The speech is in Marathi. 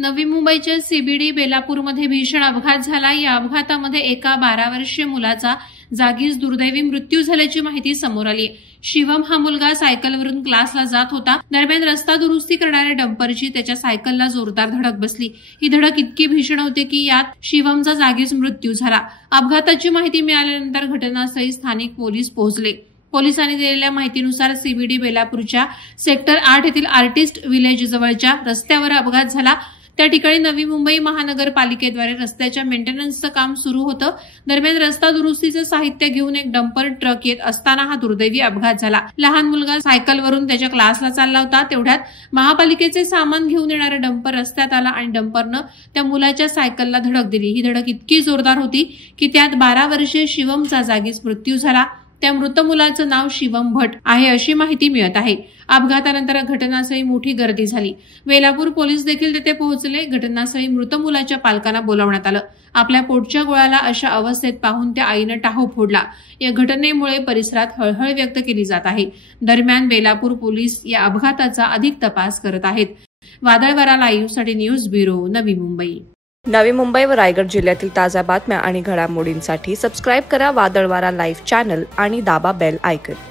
नवी मुंबईच्या सीबीडी बेलापूरमध्ये भीषण अपघात झाला। या अपघातामध्ये एका 12 वर्षीय मुलाचा जागीच दुर्दैवी मृत्यू झाल्याची माहिती समोर आली आहे। शिवम हा मुलगा सायकलवरून क्लासला जात होता। दरम्यान रस्ता दुरुस्ती करणाऱ्या डंपरची त्याच्या सायकलला जोरदार धडक बसली। ही धडक इतकी भीषण होती की यात शिवमचा जागीच मृत्यू झाला। अपघाताची माहिती मिळाल्यानंतर घटनास्थळी स्थानिक पोलीस पोहोचले। पोलिसांनी दिलेल्या माहितीनुसार सीबीडी बेलापूरच्या सेक्टर 8 येथील आर्टिस्ट विलेज जवळच्या रस्त्यावर अपघात झाला। त्या ठिकाणी नवी मुंबई महानगरपालिकेद्वारे रस्त्याच्या मेंटेनन्सचं काम सुरू होतं। दरम्यान रस्ता दुरुस्तीचं साहित्य घेऊन एक डंपर ट्रक येत असताना हा दुर्दैवी अपघात झाला। लहान मुलगा सायकलवरून त्याच्या क्लासला चालला होता। तेवढ्यात महापालिकेचे सामान घेऊन येणारा डंपर रस्त्यात आला आणि डंपरनं त्या मुलाच्या सायकलला धडक दिली। ही धडक इतकी जोरदार होती की त्यात 12 वर्षीय शिवमचा जागीच मृत्यू झाला। त्या मृत मुलाचं नाव शिवम भट आहे अशी माहिती मिळत आहे। अपघातानंतर घटनास्थळी मोठी गर्दी झाली। बेलापूर पोलीस देखील तेथे पोहोचले। घटनास्थळी मृत मुलाच्या पालकांना बोलावण्यात आलं। आपल्या पोटच्या गोळ्याला अशा अवस्थेत पाहून त्या आईनं टाहो फोडला। या घटनेमुळे परिसरात हळहळ व्यक्त केली जात आहे। दरम्यान बेलापूर पोलीस या अपघाताचा अधिक तपास करत आहेत। वादळवारा लाईव्हसाठी न्यूज ब्युरो, नवी मुंबई। नवी मुंबई व रायगड जिल्ह्यातील ताज्या बातम्या आणि घडामोडींसाठी सबस्क्राईब करा वादळवारा लाईव्ह चॅनल आणि दाबा बेल आयकॉन।